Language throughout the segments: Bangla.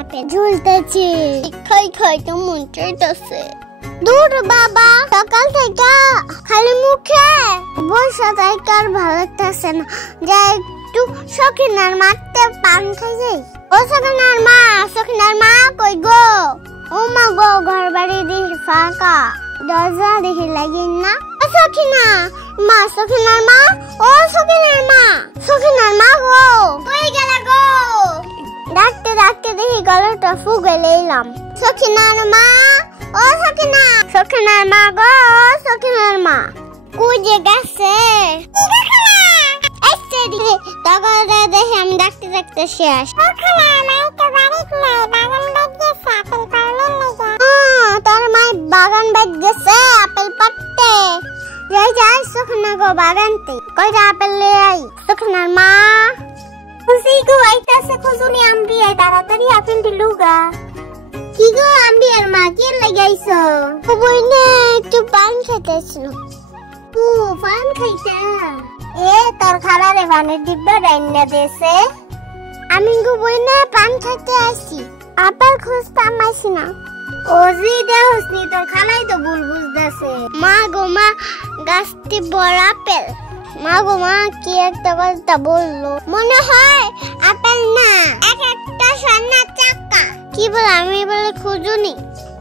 আপেল ঝুলতেছে, খাই খাই তো মন চাইতেছে। দূর বাবা, সকাল থেকে খালি মুখে বসে থাকতে আর ভালো লাগতেছে না, যাই একটু সখিনার মাঠে পান খাই যাই। ও সখিনার মা কই গো? ও মা গো, ঘর বাড়ি দেখি ফাঁকা, দরজা দেখি লাগি না। সখিনার মা, ও সখিনার মা গো, কই গেলা গো? ডাকতে ডাকতে দেখি গলাটা ফুগলে এলাম। সখিনার মা, ও সখিনার মা গো, সখিনার মা কই যে গেছে? দেখে আমি ডাকতে ডাকতে শেষ। তোর মা বাগান বেদ গেছে আপেল পাড়তে। যাই যাই সখিনা গো বাগানতে, কয়টা আপেল লে আই। সখিনার মা খুশি গো আইতাছে, খুজুনি আমবি আই, তাড়াতাড়ি আপেল দিলুগা। কি গো আমবি আর মা কি লাগাইছো? বইনে একটু পান খাইতেছিল। ও পান খাইতা? এ তোর খালারে পানের ডিব্বা রাইন্না দেছে। আমি গো বইনে পান খাইতে আসি, আপেল খুঁজতাম আসি না। ওজি দেহসনি, তোর খালাই তো ভুল বুঝতেছে। মা গো মা, গাছটি বড় আপেল। মা গো মা, কি একটা কথা বললো, মনে হয় আপেল না, এক একটা সোনার চাকা। কি বলে? আমি বলে খুঁজুনি,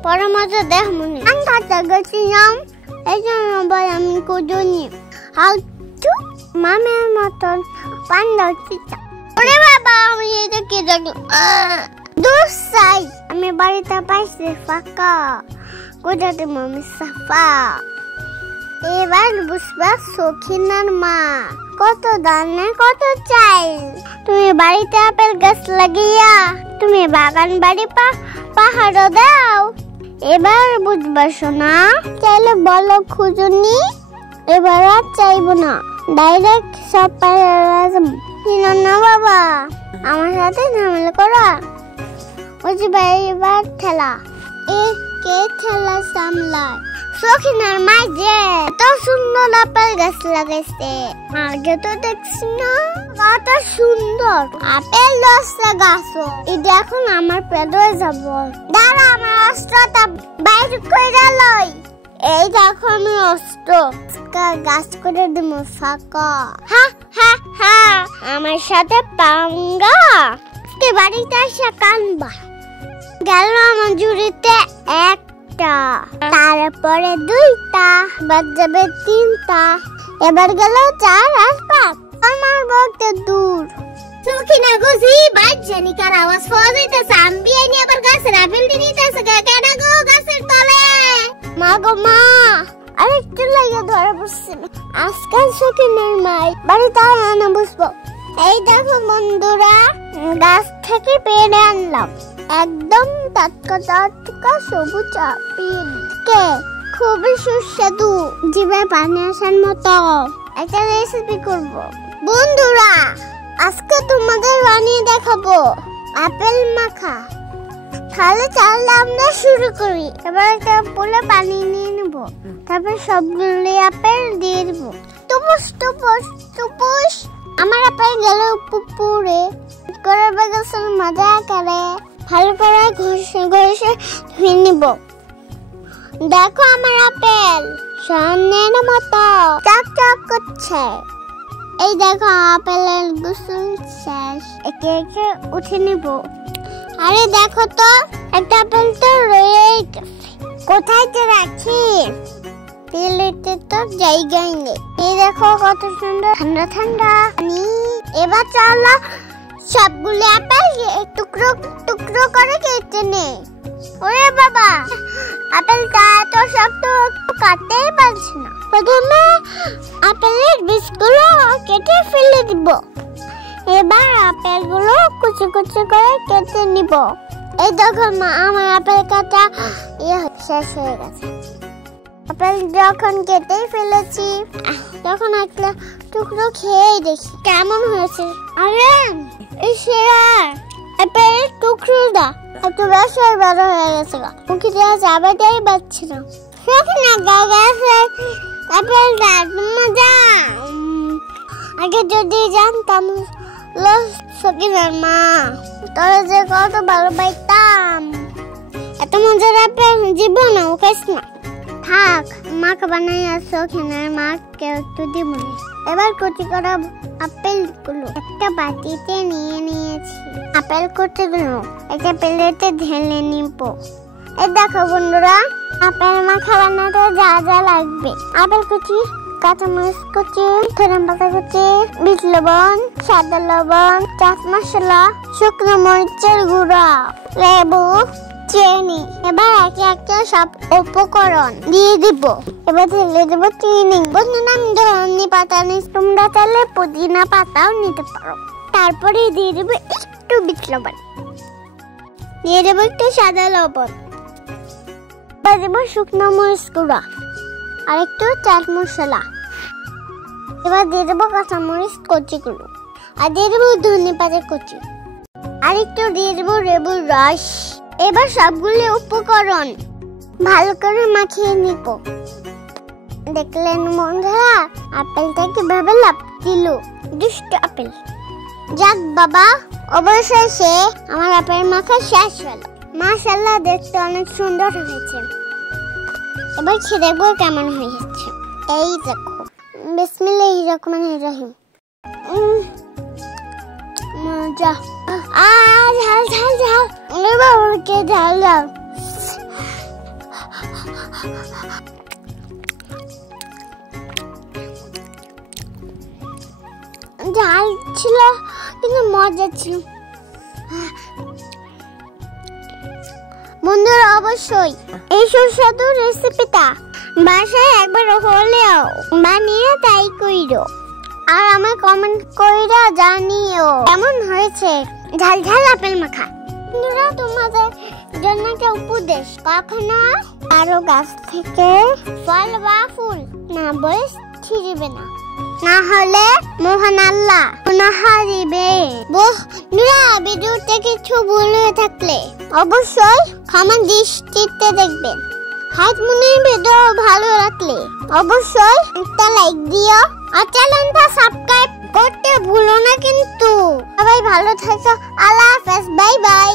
পরে মজা দেখ মনে পান খাইতে গেছিলাম, এই জন্য বল আমি খুঁজুনি। হাউটু মামের মতন পান দাচ্ছি। ওরে বাবা, আমি এটা কি দেখলাম? দূর সাই, আমি বাড়িতে পাইছি ফাঁকা, কোথাতে মামি সাফা। এবার বুঝবা সখিনার মা কত দানে কত চাই। তুমি বাড়িতে আপেল গাছ লাগিয়া তুমি বাগান বাড়ি পাহাড় দাও। এবার বুঝবা শোনা, চাইলে বলো খুঁজুনি, এবার আর চাইবো না, ডাইরেক্ট সব পাইলাম না বাবা, আমার সাথে ঝামেলা করা। ওই যে এবার খেলা, কে খেলা সামলায়? সখিনার মা যে এত সুন্দর আপেল গাছ লাগাইছে, আগে তো দেখছি না, কত সুন্দর আপেল 10টা গাছ। এটা এখন আমার পেট হয়ে যাব। দাঁড়া, আমার অস্ত্রটা বাইর করে লই। এই দেখো আমি অস্ত্র, গাছ করে দেবো ফাঁকা। হা হা হা, আমার সাথে পাঙ্গা, বাড়িতে আসা কানবা। গেল আমার জুড়িতে একটা, তারপরে 2টা, বাদ যাবে 3টা, এবার গেল 4 আর 5। আমার বলতে দূর সখিনা গুছি বাজনি কার আওয়াজ পাওয়া যাইতেছে। আমি আইনি আবার গাছের আপেল দিতেছে, কেডা গো গাছের তলে? মা গো মা, আরে একটু লাগিয়ে ধরে বসছি। আজকাল সখিনার মাই বাড়িতে আনা বসবো। এই দেখো বন্ধুরা, গাছ থেকে পেড়ে আনলাম, একদম টাটকা সবুজ আপেল, খুবই সুস্বাদু, জিভে পানি আসার মতো। একটা রেসিপি করব বন্ধুরা, আজকে তোমাদের বানিয়ে দেখাবো আপেল মাখা। তাহলে চলো আমরা শুরু করি। এবার একটা পোলে পানি নিয়ে নেব, তারপর সবগুলো আপেল দিয়ে দেব। টুপুস আমার আপেল গেল পুকুরে, করে বেগেছে মজা করে, ভালো করে ঘষে ধুয়ে নিব। দেখো আমার আপেল স্বর্ণের মতো চকচক করছে। এই দেখো আপেলের গোসল শেষ, একে একে উঠে নিব। আরে দেখো তো, একটা আপেল তো রয়ে গেছে, কোথায় যে রাখি? তেলেতে তো জায়গায় নেই। এই দেখো কত সুন্দর ঠান্ডা ঠান্ডা পানি। এবার চলো সবগুলো আপেল টুকরো করে কেটে নে। ওরে বাবা, আপেলটা তো সব তো কাটতেই পারছি না। প্রথমে আপেলের বীজগুলো কেটে ফেলে দিব। এবার আপেলগুলো কুচি কুচি করে কেটে নিব। এই দেখো মা, আমার আপেল কাটা শেষ হয়ে গেছে। আপেল যখন কেটেই ফেলেছি, তখন একটা টুকরো খেয়ে দেখি কেমন হয়েছে। আরে এই সেরা আপেল টুকরোটা একটু বেশি বড় হয়ে গেছে, মুখে দেওয়া যাবে তাই পাচ্ছি না। সখিনা গাছের আপেলটা মজা, আগে যদি জানতাম সখিনার মা তোরা যে কত ভালো পাইতাম। এত মজার আপেল জীবনেও খাইস না। থাক, মাকে বানাই আসো ওখানে, মাকে একটু দিব। এবার কুচি করা আপেল গুলো একটা বাটিতে নিয়ে নিয়েছি। আপেল কুচিগুলো একটা প্লেটে ঢেলে নিব। এই দেখো বন্ধুরা, আপেল মাখা বানাতে যা যা লাগবে: আপেল কুচি, কাঁচামরিচ কুচি, ধনিয়া পাতা কুচি, বিট লবণ, সাদা লবণ, চাট মশলা, শুকনো মরিচের গুঁড়া, লেবু, চিনি। এবার একে একে সব উপকরণ দিয়ে দিব। এবার ঢেলে দেবো চিনি। বন্ধুরা, আমি ধনে পাতা নিচ্ছি, তোমরা চাইলে পুদিনা পাতাও নিতে পারো। তারপরে দিয়ে দেবো একটু বিট লবণ, দিয়ে দেবো একটু সাদা লবণ, এবার দেবো শুকনো মরিচ গুঁড়া আর একটু চাট মশলা। এবার দিয়ে দেবো কাঁচামরিচ কুচিগুলো, আর দিয়ে দেবো ধনে পাতা কুচি, আর একটু দিয়ে দেবো লেবুর রস। এবার সবগুলো উপকরণ ভালো করে মাখিয়ে নিব। দেখলেন বন্ধুরা, আপেলটা কিভাবে লাভ দিল। দুষ্ট আপেল। যাক বাবা, অবশেষে আমার আপেল মাখা শেষ হলো। মাশাআল্লাহ, দেখতে অনেক সুন্দর হয়েছে। এবার খেয়ে দেখবো কেমন হয়েছে। এই দেখো, বিসমিল্লাহির রহমানির রহিম। মজা। ঝাল ঝাল ঝাল, এবার ওকে ঝাল দাও। ঝাল ছিল কিন্তু মজা ছিল। বন্ধুরা, অবশ্যই এই সুস্বাদু রেসিপিটা বাসায় একবার হলেও বানিয়ে তাই কইরো, আর আমায় কমেন্ট কইরা জানিও কেমন হয়েছে ঝাল ঝাল আপেল মাখা। বন্ধুরা, তোমাদের জন্য একটা উপদেশ: কখনো আরো গাছ থেকে ফল বা ফুল না বলে ছিঁড়বে না, না হলে মহান আল্লাহ গুনাহ দিবে। বন্ধুরা, ভিডিওতে কিছু ভুল হয়ে থাকলে অবশ্যই ক্ষমা দৃষ্টিতে দেখবেন। হাত মনে ভিডিও ভালো লাগলে অবশ্যই একটা লাইক দিও, আর চ্যানেলটা সাবস্ক্রাইব করতে ভুলো না কিন্তু। সবাই ভালো থাকো। আল্লাহ হাফেজ, বাই বাই।